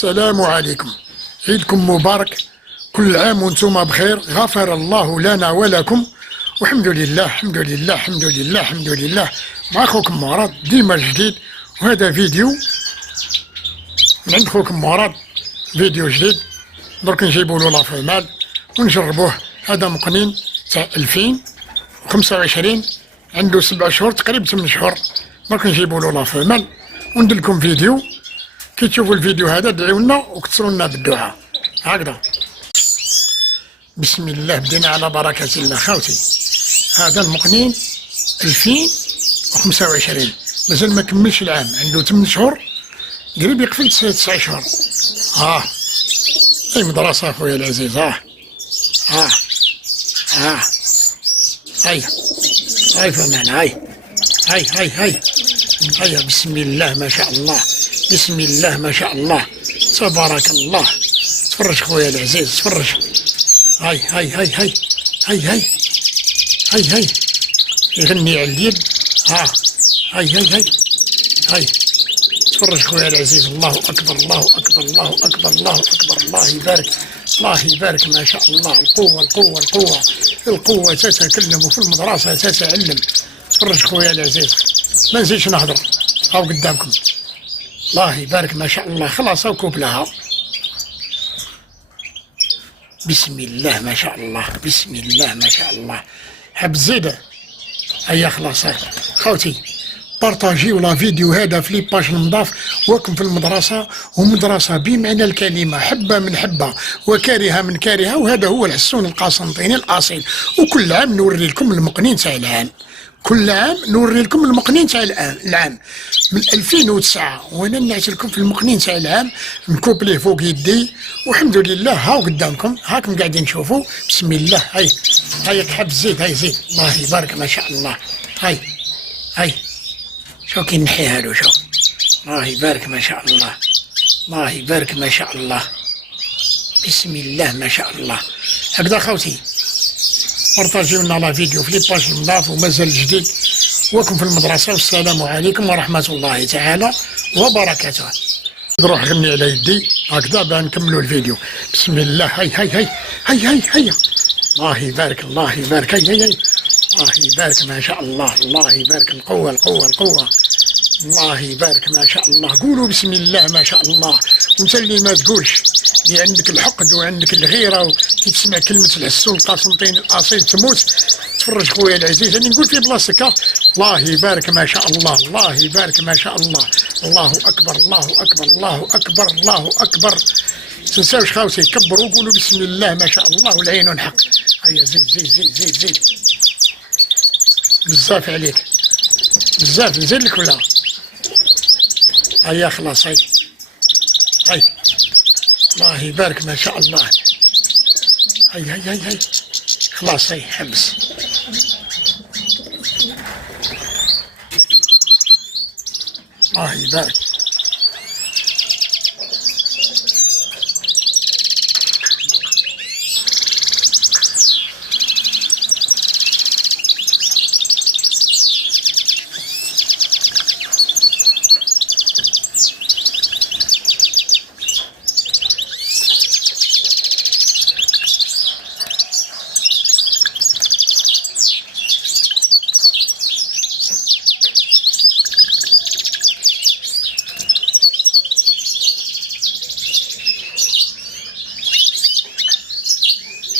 السلام عليكم، عيدكم مبارك، كل عام وانتم بخير، غفر الله لنا ولكم، والحمد لله الحمد لله الحمد لله الحمد لله. مع خوكم مراد ديما جديد، وهذا فيديو من عند خوكم مراد، فيديو جديد درك نجيبو له لافورمال ونجربوه. هذا مقنين تاع 2025، عنده 7 شهور تقريبا 8 شهور، درك نجيبو له لافورمال وندير لكم فيديو. كي تشوفوا الفيديو هذا ادعيو لنا وكثروا لنا بالدعاء. هكذا بسم الله، بدينا على بركة الله. خاوتي هذا المقنين 2025 مازال ما كملش العام، عنده 8 شهور قريب يقفل 9 شهور. اي مدرسة خويا العزيز. هاي فمان، هاي بسم الله ما شاء الله، بسم الله ما شاء الله، تبارك الله. تفرج خويا العزيز، تفرج. هاي يغني على اليد. هاي تفرج خويا العزيز. الله اكبر الله اكبر الله اكبر الله اكبر، الله يبارك الله يبارك ما شاء الله. القوة القوة القوة القوة تتكلم وفي المدرسة تتعلم. تفرج خويا العزيز، ما نزيدش نهضر، هاو قدامكم. الله يبارك ما شاء الله. خلاص هاو كوب لها. بسم الله ما شاء الله، بسم الله ما شاء الله. حب زيده. هيا خلاص. خوتي بارطاجيو لا فيديو هذا في لي باج المضاف، وكم في المدرسة، ومدرسة بمعنى الكلمة، حبة من حبة وكارهة من كارهة، وهذا هو الحسون القسنطيني الأصيل. وكل عام نوري لكم المقنين تاع العام، كل عام نوري لكم المقنين تاع العام من 2009، وانا نعت لكم في المقنين تاع العام، نكوب ليه فوق يدي، والحمد لله هاو قدامكم، هاكم قاعدين تشوفوا. بسم الله. هاي حب زيد، هاي زيد. الله يبارك ما شاء الله. هاي شو كي نحيها له، شو. الله يبارك ما شاء الله، الله يبارك ما شاء الله. بسم الله ما شاء الله. هكذا خوتي بارطاجيو لنا لا فيديو في لي باج المضاف ومازال جديد، وكم في المدرسة. والسلام عليكم ورحمة الله تعالى وبركاته. نروح غني على يدي هكذا باه نكملوا الفيديو. بسم الله. هاي الله يبارك الله يبارك. هاي الله يبارك ما شاء الله، الله يبارك. القوة القوة القوة، الله يبارك ما شاء الله. قولوا بسم الله ما شاء الله. وانت اللي ما تقولش، اللي عندك الحقد وعندك الغيرة، وكي تسمع كلمة الحسون القسنطيني الأصيل تموت. تفرج خويا العزيز، راني نقول في بلاصتك. الله يبارك ما شاء الله، الله يبارك ما شاء الله. الله أكبر الله أكبر الله أكبر الله أكبر. تنساوش خاوتي كبروا وقولوا بسم الله ما شاء الله، والعين حق. هيا زيد زيد زيد زيد زيد بزاف عليك، بزاف. نزيد لك ولا؟ هيا خلاص. هاي الله يبارك ما شاء الله. هاي خلاص. هاي حبس. الله يبارك.